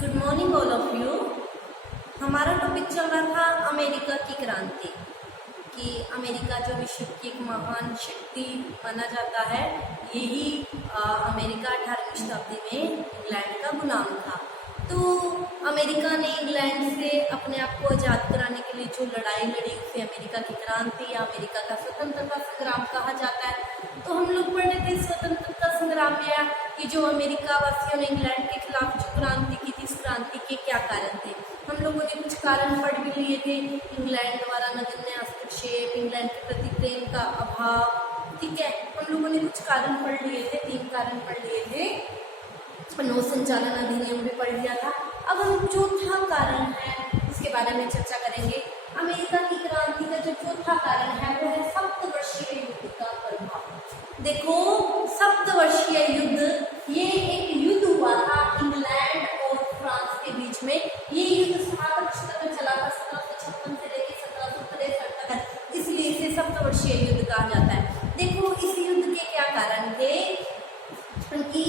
Good morning all of you. हमारा topic चल रहा था अमेरिका की क्रांति, कि अमेरिका जो विश्व की एक महान शक्ति माना जाता है, यही अमेरिका 18वीं शताब्दी में इंग्लैंड का गुलाम था। तो अमेरिका ने इंग्लैंड से अपने आप को आज़ाद कराने के लिए जो लड़ाई लड़ी उसे अमेरिका की क्रांति या अमेरिका का स्वतंत्रता संग्राम कहा जाता है। तो हम लोग पढ़ रहे थे स्वतंत्रता संग्राम में कि जो अमेरिका वासियों ने इंग्लैंड के खिलाफ जो क्रांति की थी, इस क्रांति के क्या कारण थे। हम लोगों ने कुछ कारण पढ़ भी लिए थे। इंग्लैंड द्वारा नगण्य हस्तक्षेप, इंग्लैंड के प्रति प्रेम का अभाव, ठीक है, हम लोगों ने कुछ कारण पढ़ लिए थे, 3 कारण पढ़ लिए थे। नौ संचालन अधिनियम भी पढ़ लिया था। अब हम चौथा कारण है इसके बारे में चर्चा करेंगे। अमेरिका की क्रांति का जो चौथा कारण है वो है सप्तवर्षीय युद्ध का प्रभाव। देखो, सप्तवर्षीय युद्ध ये एक युद्ध हुआ था इंग्लैंड और फ्रांस के बीच में। ये युद्ध 7 वर्ष तक चला था, 1756 से लेकर 1763 तक, इसलिए इसे सप्तवर्षीय युद्ध कहा जाता है। देखो, इस युद्ध के क्या कारण थे कि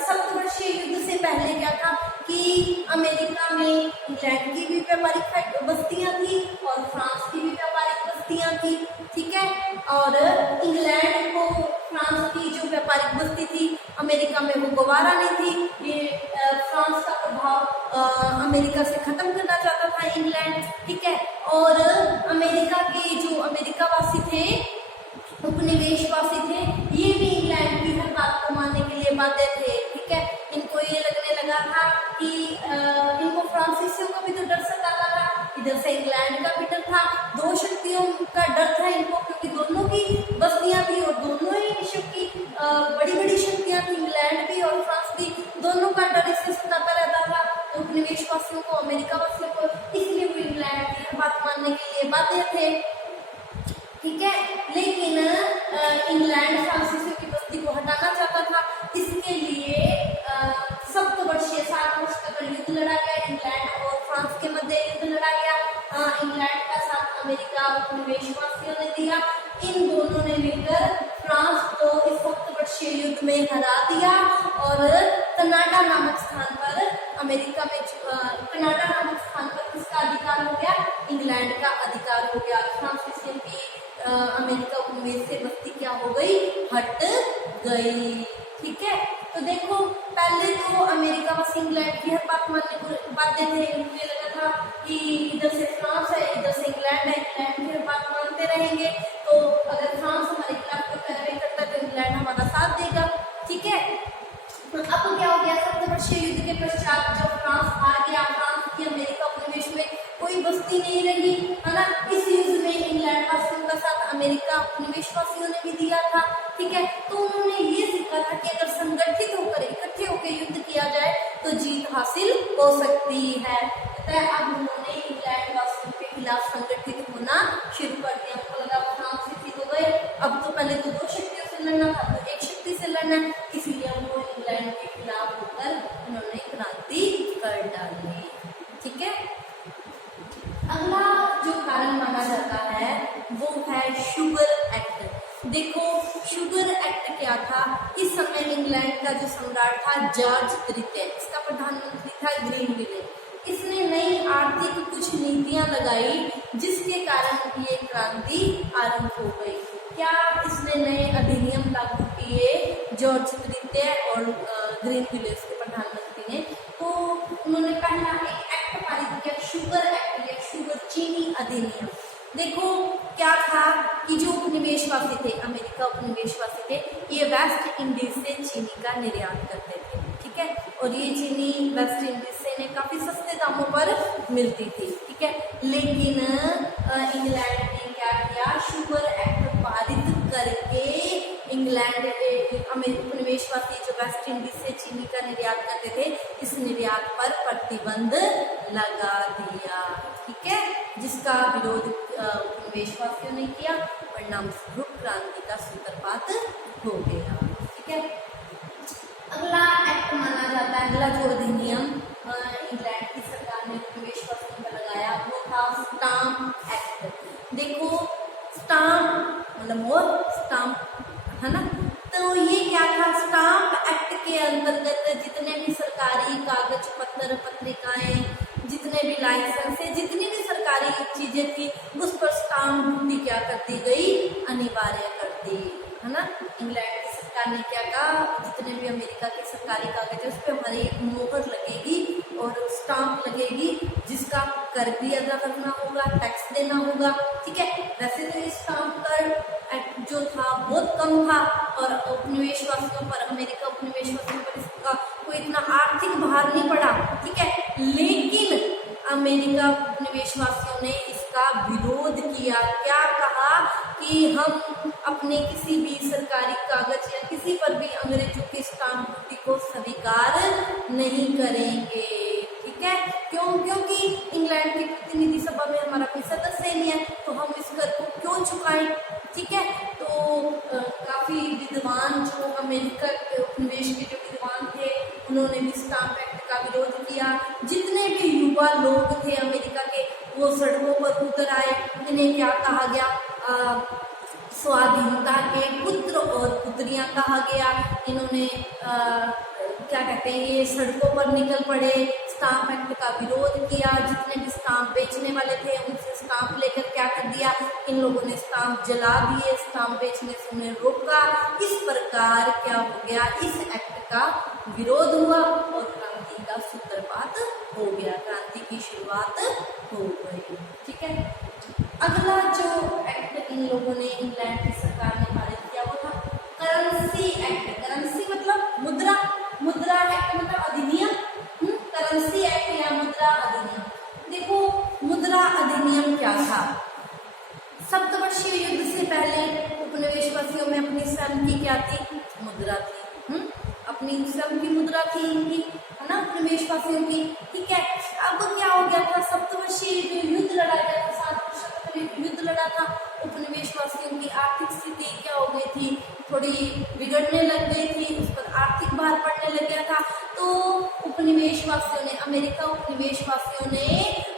सप्तवर्षीय युद्ध से पहले क्या था कि अमेरिका में इंग्लैंड की भी व्यापारिक बस्तियां थी और फ्रांस की भी व्यापारिक बस्तियां थी, ठीक है। और इंग्लैंड को फ्रांस की जो व्यापारिक बस्ती थी अमेरिका में वो गवारा नहीं थी। ये फ्रांस का प्रभाव अमेरिका से खत्म करना चाहता था इंग्लैंड, ठीक है। और अमेरिका के जो अमेरिकावासी थे, उपनिवेशवासी थे, ये भी इंग्लैंड की हर बात को मानने के लिए बाध्य थे, ठीक है। इनको ये लगने लगा था कि इनको फ्रांसीसियों का भी तो डर सताता था, इधर से इंग्लैंड का भी डर था। 2 शक्तियों का डर था इनको, क्योंकि दोनों की बस्तियां थी और दोनों ही विश्व की बड़ी बड़ी शक्तियां थी, इंग्लैंड भी और फ्रांस भी, दोनों का डर इससे सताता रहता था उपनिवेशवासियों को, अमेरिका वासियों को। इसलिए वो इंग्लैंड की हर बात मानने के लिए बाध्य थे, ठीक है। लेकिन इंग्लैंड फ्रांसीसियों की बस्ती को हटाना चाहता था। इसके लिए सप्तवर्षीय 7 वर्ष तक युद्ध लड़ा गया, इंग्लैंड और फ्रांस के मध्य युद्ध लड़ा गया। इंग्लैंड का साथ अमेरिका उपनिवेशवासियों ने दिया। इन दोनों ने मिलकर फ्रांस को इस सप्तवर्षीय युद्ध में हरा दिया और कनाडा नामक स्थान पर अमेरिका में कनाडा नामक स्थान पर किसका अधिकार हो गया? इंग्लैंड का अधिकार हो गया। फ्रांसीसियों की अमेरिका उपनिवेश से बस्ती क्या हो गई? हट गई, ठीक है। तो देखो, पहले तो अमेरिका बस इंग्लैंड की हर बात मानने को बाध्य थे। मुझे लगा था कि इधर से फ्रांस है, इधर से इंग्लैंड है, इंग्लैंड की हर बात मानते रहेंगे, तो अगर फ्रांस हमारे खिलाफ कोई कार्रवाई करता है तो इंग्लैंड हमारा साथ देगा, ठीक है। तो अब क्या हो गया? सप्तवर्षीय युद्ध के पश्चात जब फ्रांस हार गया, फ्रांस की अमेरिका उपनिवेश में कोई बस्ती नहीं रही, है ना। इस युद्ध में इंग्लैंड वासियों का साथ अमेरिका उपनिवेशवासियों ने भी दिया था, ठीक है। तो उन्होंने ये सीखा था कि अगर संगठित होकर इकट्ठे होकर युद्ध किया जाए तो जीत हासिल हो सकती है। अब उन्होंने इंग्लैंड वासियों के खिलाफ संगठित होना शुरू कर दिया। उनको लगा फ्रांसीसी हो गए, अब तो पहले तो 2 शक्तियों से लड़ना था, तो एक शक्ति से लड़ना, इसीलिए वो इंग्लैंड के खिलाफ होकर उन्होंने क्रांति कर डाली, ठीक है। अगला जो कारण माना जाता है वो है शुगर एक्ट। देखो, शुगर एक्ट क्या था? इस समय इंग्लैंड का जो सम्राट था जॉर्ज तृतीय, इसका प्रधानमंत्री था ग्रीनविले। इसने नई आर्थिक कुछ नीतियां लगाई जिसके कारण ये क्रांति आरंभ हो गई। क्या इसने नए अधिनियम लागू किए जॉर्ज तृतीय और ग्रीनविले के प्रधानमंत्री ने? तो उन्होंने पहला एक एक्ट पारित किया, शुगर एक्ट या शुगर चीनी अधिनियम। देखो, क्या था कि जो उपनिवेशवासी थे, अमेरिका उपनिवेशवासी थे, ये वेस्ट इंडीज से चीनी का निर्यात करते थे, ठीक है। और ये चीनी वेस्ट इंडीज से इन्हें काफी सस्ते दामों पर मिलती थी, ठीक है। लेकिन इंग्लैंड ने क्या किया? शुगर एक्ट पारित करके इंग्लैंड उपनिवेशवासी जो वेस्ट इंडीज से चीनी का निर्यात करते थे, इस निर्यात पर प्रतिबंध लगा दिया, ठीक है, जिसका विरोध उपनिवेशवासियों ने किया। परिणाम स्वरूप क्रांति का सूत्रपात हो गया, ठीक है। अगला एक्ट माना जाता है, अगला जो अधिनियम इंग्लैंड की सरकार ने उपनिवेशवासियों पर लगाया वो था स्टाम्प एक्ट। देखो, स्टाम्प मतलब वो स्टाम्प है ना, तो ये क्या था? स्टाम्प एक्ट के अंतर्गत जितने भी सरकारी कागज पत्र लाइसेंस से जितनी भी सरकारी चीजें थी उस पर स्टाम्प ड्यूटी क्या कर दी गई, अनिवार्य कर दी, है ना। इंग्लैंड की सरकार ने क्या कहा, जितने भी अमेरिका के सरकारी कागज है उस पर हमारी एक मोहर लगेगी और स्टाम्प लगेगी, जिसका कर भी अदा करना होगा, टैक्स देना होगा, ठीक है। वैसे तो ये स्टाम्प कर जो था बहुत कम था और उपनिवेशवासियों पर, अमेरिका उपनिवेशवासियों पर इसका कोई इतना आर्थिक भार नहीं पड़ा, ठीक है। लेकिन अमेरिका उपनिवेशवासियों ने इसका विरोध किया, क्या कहा कि हम अपने किसी भी सरकारी कागज या किसी पर भी अंग्रेजों की स्टाम्प ड्यूटी को स्वीकार नहीं करेंगे, ठीक है। क्यों? क्योंकि इंग्लैंड की प्रतिनिधि सभा में हमारा कोई सदस्य नहीं है, तो हम इस कर को क्यों चुकाएं, ठीक है। तो काफी विद्वान जो अमेरिका के उपनिवेश के जो विद्वान थे उन्होंने भी स्टाम्प एक्ट का विरोध किया। जितने भी युवा लोग थे अमेरिका के वो सड़कों पर उतर आए। इन्हें क्या कहा गया, स्वाधीनता के पुत्र और पुत्रियां कहा गया। इन्होंने क्या कहते हैं, ये सड़कों पर निकल पड़े, स्टाम्प एक्ट का विरोध किया। जितने भी स्टाम्प बेचने वाले थे उनसे स्टाम्प लेकर क्या कर दिया, इन लोगों ने स्टाम्प जला दिए, स्टाम्प बेचने से उन्हें रोका। इस प्रकार क्या हो गया, इस एक्ट का विरोध हुआ और क्रांति का सूत्रपात हो गया, क्रांति की शुरुआत हो गई, ठीक है। अगला जो एक्ट इन लोगों ने, इंग्लैंड की सरकार ने पारित किया वो था करेंसी एक्ट। करेंसी मतलब मुद्रा, मुद्रा एक्ट मतलब अधिनियम, करेंसी एक्ट या मुद्रा अधिनियम। देखो मुद्रा अधिनियम क्या था, सप्तवर्षीय युद्ध से पहले उपनिवेशवासियों में अपनी स्वयं की क्या थी, मुद्रा थी, अपनी स्वयं की मुद्रा थी इनकी, है ना, उपनिवेशवासियों की, ठीक है। अब क्या हो गया था, सप्तवर्षीय जो युद्ध लड़ा गया था, 7 वर्ष तक युद्ध लड़ा था, उपनिवेशवासियों की आर्थिक स्थिति क्या हो गई थी, थोड़ी बिगड़ने लग गई थी, उस पर आर्थिक भार पड़ने लग गया था। तो उपनिवेशवासियों ने, अमेरिका उपनिवेशवासियों ने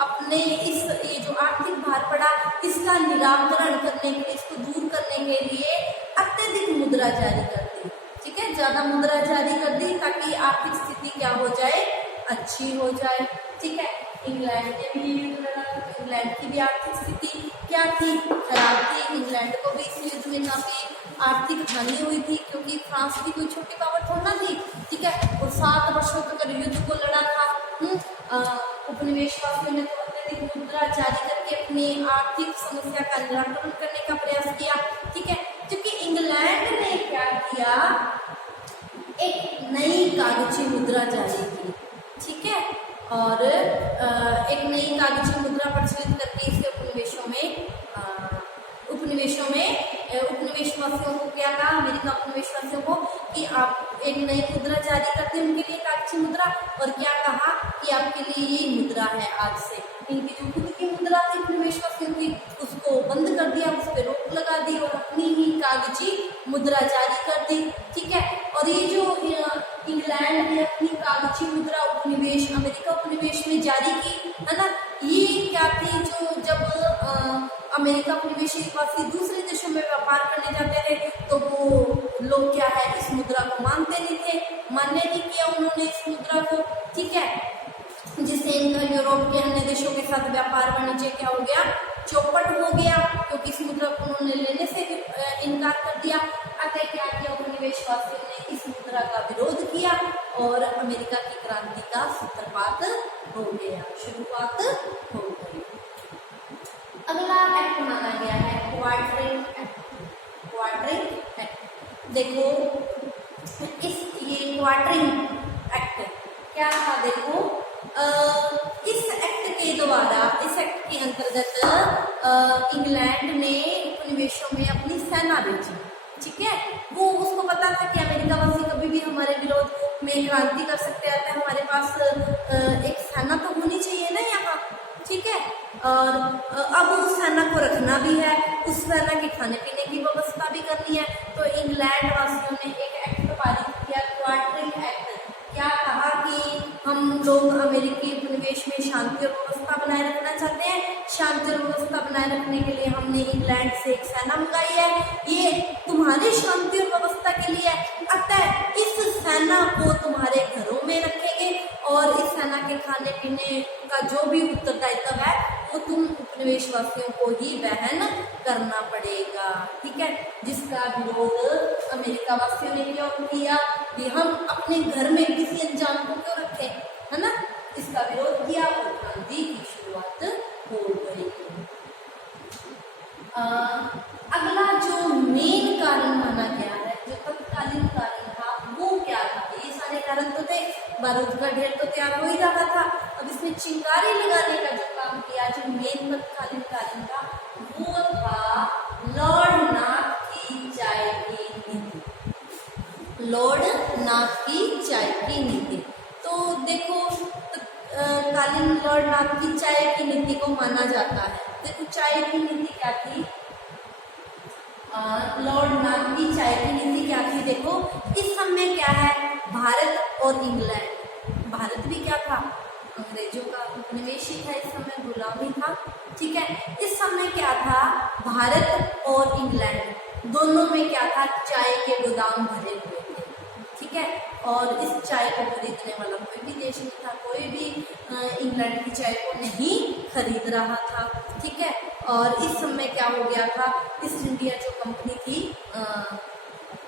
अपने ये जो आर्थिक भार पड़ा इसका निराकरण करने के लिए, इसको दूर करने के लिए अत्यधिक मुद्रा जारी कर दी, ठीक है, ज्यादा मुद्रा जारी कर दी ताकि आर्थिक स्थिति क्या हो जाए, अच्छी हो जाए, ठीक है। इंग्लैंड ने भी युद्ध लड़ा, इंग्लैंड की भी आर्थिक स्थिति क्या थी, खराब थी। इंग्लैंड को भी इस युद्ध में काफी आर्थिक हानि हुई थी क्योंकि फ्रांस भी कोई छोटी पावर थोड़ा थी, ठीक है। और 7 वर्षों तक युद्ध को लड़ा था। उपनिवेशवासियों ने तो अत्यधिक मुद्रा जारी करके अपनी आर्थिक समस्या का निराकरण करने का प्रयास किया, ठीक है। क्योंकि इंग्लैंड ने क्या किया, एक नई कागजी मुद्रा जारी की, ठीक है, और एक नई कागजी मुद्रा प्रचलित करके इसे उपनिवेशवासियों को क्या कहा, अमेरिका उपनिवेशवासियों को कि आप एक नई मुद्रा जारी करते हैं उनके लिए, कागजी मुद्रा, और क्या कहा कि आपके लिए ये मुद्रा है आज से। इनकी जो खुद की मुद्रा थी उपनिवेशवासियों की उसको बंद कर दिया, उस पर रोक लगा दी और अपनी ही कागजी मुद्रा जारी कर दी, ठीक है। और ये जो इंग्लैंड ने अपनी कागजी मुद्रा उपनिवेश, अमेरिका उपनिवेश में जारी की, है ना, ये क्या थी, जो जब अमेरिका उपनिवेशवासी दूसरे देशों में व्यापार करने जाते थे तो वो लोग क्या है, इस मुद्रा को मानते नहीं थे, मान्य नहीं किया उन्होंने इस मुद्रा को, ठीक है। जिससे इनका यूरोप के अन्य देशों के साथ व्यापार वाणिज्य क्या हो गया, चौपट हो गया, क्योंकि इस मुद्रा को उन्होंने लेने से इनकार कर दिया। अतः क्या किया, उपनिवेशवासियों ने इस मुद्रा का विरोध किया और अमेरिका की क्रांति का सूत्रपात हो गया, शुरुआत हो गई। अगला एक्ट माना गया है क्वाड्रिंग एक्ट। क्वाड्रिंग एक्ट, देखो ये क्वाड्रिंग एक्ट क्या था, देखो इस एक्ट के द्वारा, इस एक्ट के अंतर्गत इंग्लैंड ने उपनिवेशों में अपनी सेना भेजी, ठीक है। वो उसको पता था कि अमेरिका वासी कभी भी हमारे विरोध में क्रांति कर सकते हैं, हमारे पास एक सेना तो होनी चाहिए ना यहाँ, ठीक है। और अब उस सेना को रखना भी है, उस सेना के खाने पीने की व्यवस्था भी करनी है। तो इंग्लैंड वासियों ने एक एक्ट पारित किया, क्वाड्रिंग एक्ट। क्या कहा कि हम लोग अमेरिकी उपनिवेश में शांति और व्यवस्था बनाए रखना चाहते हैं, शांति और व्यवस्था बनाए रखने के लिए हमने इंग्लैंड से एक सेना मंगाई है, ये तुम्हारी शांति और व्यवस्था के लिए, अतः इस सेना को तुम्हारे घरों में रखेंगे और इस सेना के खाने पीने का जो भी उत्तरदायित्व उपनिवेशवासियों को ही वहन करना पड़ेगा। ठीक है, जिसका विरोध अमेरिका वासियों ने क्यों किया कि हम अपने घर में किसी अनजान को क्यों रखें, है ना, इसका विरोध किया और क्रांति की शुरुआत हो गई। अगला जो मेन कारण माना गया है, जो तत्कालीन कारण था, वो क्या था? ये सारे कारण तो थे, बारूद का ढेर तो तैयार हो ही रहा था, अब इसमें चिंगारी लगाने का जो काम किया, जो मेन तत्कालीन कारण था, वो था लॉर्ड नाथ की चाय की नीति। लॉर्ड नाथ की चाय की नीति, तो देखो तत्कालीन लॉर्ड नाथ की चाय की नीति को माना जाता है। देखो चाय की नीति क्या थी, लॉर्ड नाथ की चाय की नीति क्या थी? देखो इस समय क्या है, भारत और इंग्लैंड, भारत भी क्या था, अंग्रेजों का उपनिवेश ही था, इस समय गुलामी था। ठीक है, इस समय क्या था, भारत और इंग्लैंड दोनों में क्या था, चाय के गोदाम भरे हुए थे। ठीक है, और इस चाय को खरीदने वाला कोई भी देश नहीं था, कोई भी इंग्लैंड की चाय को नहीं खरीद रहा था। ठीक है, और इस समय क्या हो गया था, ईस्ट इंडिया जो कंपनी थी,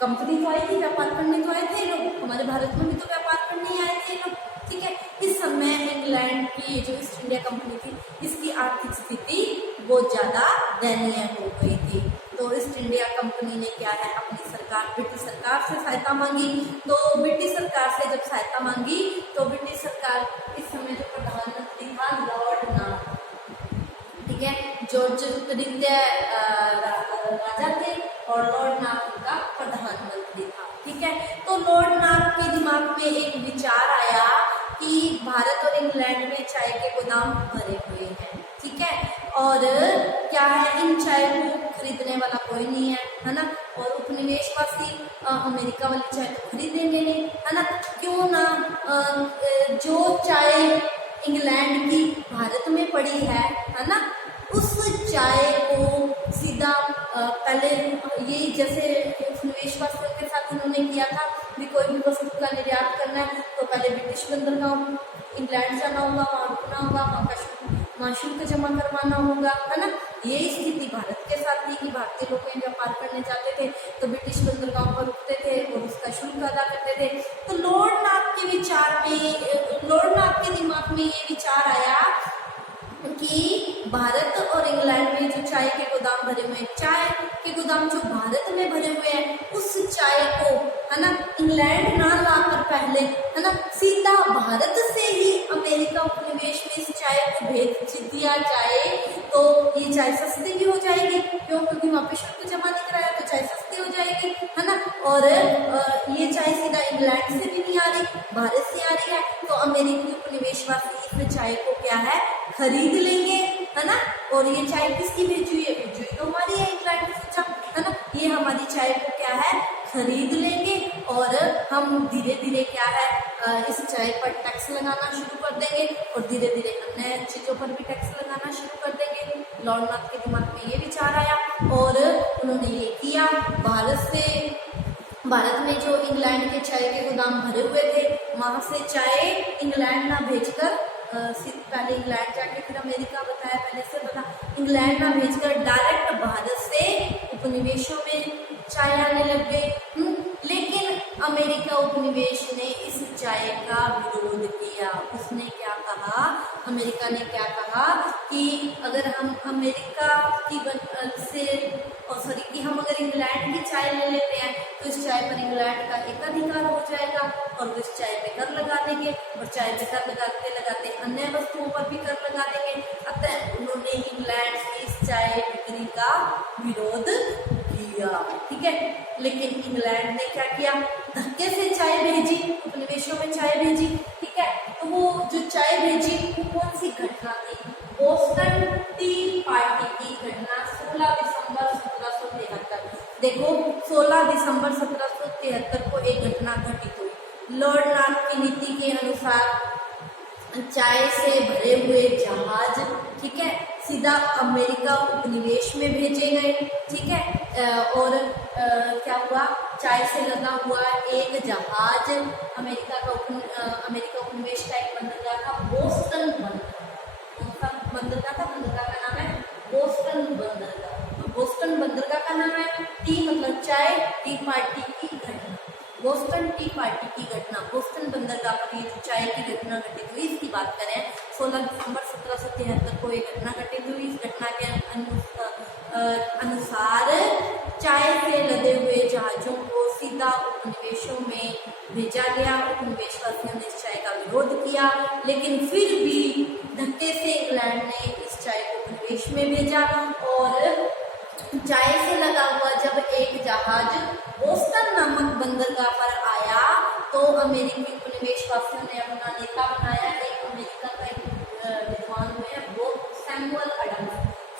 कंपनी तो आई थी, व्यापार करने तो आए थे लोग, हमारे भारत में भी तो व्यापार करने आए थे लोग। ठीक है, इस समय इंग्लैंड की जो ईस्ट इंडिया कंपनी थी, इसकी आर्थिक स्थिति बहुत ज्यादा दयनीय हो गई थी। तो ईस्ट इंडिया कंपनी ने क्या है, अपनी सरकार, ब्रिटिश सरकार से सहायता मांगी। तो ब्रिटिश सरकार से जब सहायता मांगी तो ब्रिटिश सरकार, इस समय जो प्रधानमंत्री था लॉर्ड नाथ, ठीक है, जॉर्ज तृतीय राजा थे और लॉर्ड नाथ उनका प्रधानमंत्री था। ठीक है, तो लॉर्ड नाथ के दिमाग में एक विचार आया कि भारत और इंग्लैंड में चाय के गोदाम भरे हुए हैं। ठीक है, और क्या है, इन चाय को खरीदने वाला कोई नहीं है ना, और उपनिवेशवासी अमेरिका वाली चाय तो खरीदेंगे नहीं, है ना, क्यों ना जो चाय इंग्लैंड की भारत में पड़ी है ना, उस चाय को सीधा पहले ये जैसे उपनिवेशवासियों के साथ उन्होंने किया था भी, कोई भी वस्तु का निर्यात करना है तो पहले ब्रिटिश बंदरगाह इंग्लैंड जाना होगा, वहाँ रुकना होगा, वहाँ शुल्क जमा करवाना होगा, है ना। ये स्थिति भारत के साथ थी कि भारतीय लोग कहीं व्यापार करने जाते थे तो ब्रिटिश बंदरगाहों पर रुकते थे और उसका शुल्क अदा करते थे। तो लॉर्ड नाथ के विचार में, लॉर्ड नाथ के दिमाग में ये विचार आया कि भारत और इंग्लैंड में जो चाय के गोदाम भरे हुए हैं, चाय के गोदाम जो भारत में भरे हुए हैं, उस चाय को, है ना, इंग्लैंड ना लाकर पहले, है ना, सीधा भारत से ही अमेरिका उपनिवेश में इस चाय को भेज दिया जाए तो ये चाय सस्ती भी हो जाएगी, क्यों, क्योंकि वहाँ पे शुल्क जमा नहीं कराया तो चाय सस्ती हो जाएगी, है ना, और ये चाय सीधा इंग्लैंड से भी नहीं आ रही, भारत से आ रही है, तो अमेरिकी उपनिवेशवासी इस चाय को क्या है, खरीद लेंगे, है ना, और ये चाय किसकी भेजी हुई है, भेजी हुई तो हमारी है, इंग्लैंड ने सोचा, है ना, ये हमारी चाय को क्या है, खरीद लेंगे और हम धीरे धीरे क्या है, इस चाय पर टैक्स लगाना शुरू कर देंगे और धीरे धीरे अन्य चीजों पर भी टैक्स लगाना शुरू कर देंगे। लॉर्ड नाथ के दिमाग में ये विचार आया और उन्होंने ये किया, भारत में जो इंग्लैंड के चाय के गोदाम भरे हुए थे, वहां से चाय इंग्लैंड ना भेजकर, पहले इंग्लैंड जाके फिर अमेरिका बताया, पहले से बता, इंग्लैंड ना भेजकर डायरेक्ट भारत से उपनिवेशों में चाय आने लग गए। लेकिन अमेरिका उपनिवेश ने इस चाय का विरोध किया। उसने क्या कहा, अमेरिका ने क्या कहा कि अगर हम अमेरिका की कि हम अगर इंग्लैंड की चाय ले लेते हैं तो इस चाय पर इंग्लैंड का एकाधिकार हो जाएगा और इस चाय पे कर लगा देंगे और चाय पे कर लगाते लगाते अन्य वस्तुओं पर भी कर लगा देंगे। अतः उन्होंने इंग्लैंड की इस चाय बिक्री का विरोध किया। ठीक है, लेकिन इंग्लैंड ने क्या किया, धक्के से चाय भेजी, उपनिवेशों में चाय भेजी। ठीक है, तो वो जो चाय भेजी वो कौन सी घटना थी, बोस्टन टी पार्टी की घटना 16 दिसंबर 1773। देखो 16 दिसंबर 1773 को एक घटना घटित हुई। लॉर्ड नाथ की नीति के अनुसार चाय से भरे हुए जहाज, ठीक है, सीधा अमेरिका उपनिवेश में भेजे गए। ठीक है, और क्या हुआ, चाय से लगा हुआ एक जहाज अमेरिका उपनिवेश का एक बंदरगाह था, बोस्टन बंदरगाह। बंदरगाह का नाम है बोस्टन बंदरगाह। तो बोस्टन बंदरगाह का नाम है, टी मतलब चाय, टी पार्टी की घटना, बोस्टन टी पार्टी की घटना। बोस्टन बंदरगाह पर ये जो चाय की घटना घटित हुई, इसकी बात करें 16 दिसंबर 1773 को ये घटना घटित हुई। इस घटना के अनुसार चाय से लदे हुए जहाजों को सीधा उपनिवेशों में भेजा गया। उपनिवेशवासियों ने इस चाय का विरोध किया, लेकिन फिर भी धक्के से इंग्लैंड ने इस चाय को उपनिवेश में भेजा। और चाय से लगा हुआ जब एक जहाज बोस्टन नामक बंदरगाह पर आया, तो अमेरिकी उपनिवेशवासियों ने अपना नेता बनाया एक अमेरिका का एक विद्वान हुए वो सैमुअल अडम्स।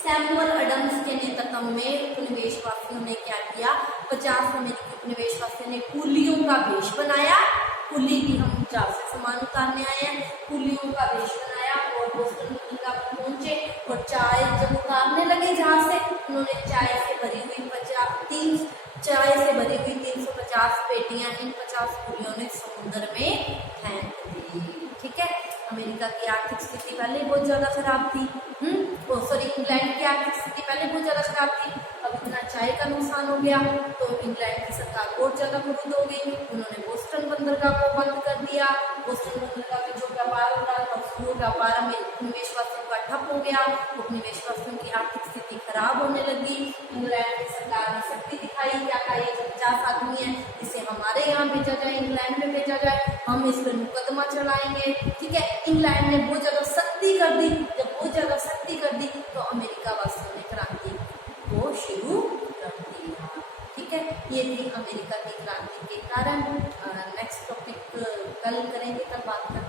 सैमुअल अडम्स के नेतृत्व में उपनिवेशवासियों ने क्या किया, 50 अमेरिकी उपनिवेशवासियों ने कुलियों का वेश बनाया। कुली भी हम जहाज से सामान उतारने आए हैं, कुलियों का वेश बनाया और बोस्टन बंदरगाह पर पहुंचे। और चाय जब उतारने लगे जहाज से, उन्होंने चाय से भरी हुई 350 पेटियां इन 50 कुलियों ने समुद्र में फेंक दी। ठीक है, अमेरिका की आर्थिक स्थिति पहले बहुत ज्यादा खराब थी। इंग्लैंड की आर्थिक स्थिति पहले बहुत ज्यादा खराब थी। अब इतना चाय का नुकसान हो गया तो इंग्लैंड की सरकार बहुत ज्यादा क्रुद्ध हो गई। उन्होंने बोस्टन बंदरगाह को बंद कर दिया। बोस्टन बंदरगाह में जो व्यापार हो रहा था वो व्यापार में उपनिवेशवासियों का ठप हो गया। उपनिवेशवासियों की आर्थिक स्थिति खराब होने लगी। इंग्लैंड की सरकार ने शक्ति दिखाई, क्या कहा, ये जो 50 आदमी है इसे हमारे यहाँ भेजा जाए, इंग्लैंड में भेजा जाए, हम इस पर मुकदमा चलाएंगे। ठीक है, इंग्लैंड ने बहुत ज्यादा सख्ती कर दी। जब बहुत ज्यादा सख्ती कर दी तो अमेरिका वासियों ने क्रांति को शुरू कर दिया। ठीक है, ये थी अमेरिका की क्रांति के कारण। नेक्स्ट टॉपिक कल करेंगे, कल बात करेंगे।